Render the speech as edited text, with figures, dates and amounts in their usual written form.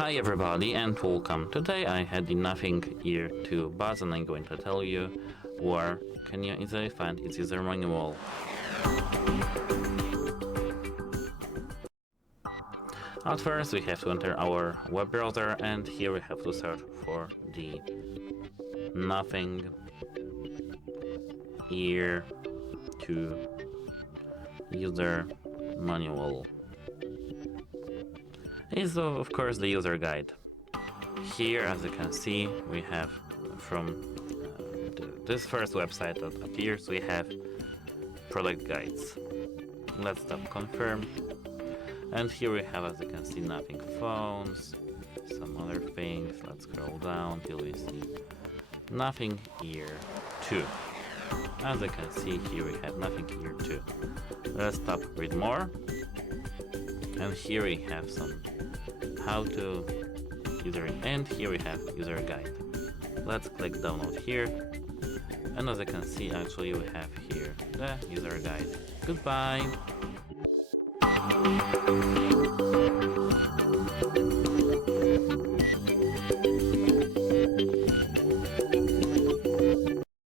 Hi everybody and welcome. Today I had the Nothing Ear 2 buzz and I'm going to tell you where can you easily find its user manual. At first we have to enter our web browser and here we have to search for the Nothing Ear 2 user manual. Is of course the user guide. Here, as you can see, we have from this first website that appears, we have product guides. Let's tap confirm, and here we have, as you can see, Nothing phones, some other things. Let's scroll down till we see Nothing Ear 2. As you can see, here we have Nothing Ear 2. Let's tap read more, and here we have some how to user, and here we have user guide. Let's click download here, and as you can see, actually we have here the user guide. Goodbye.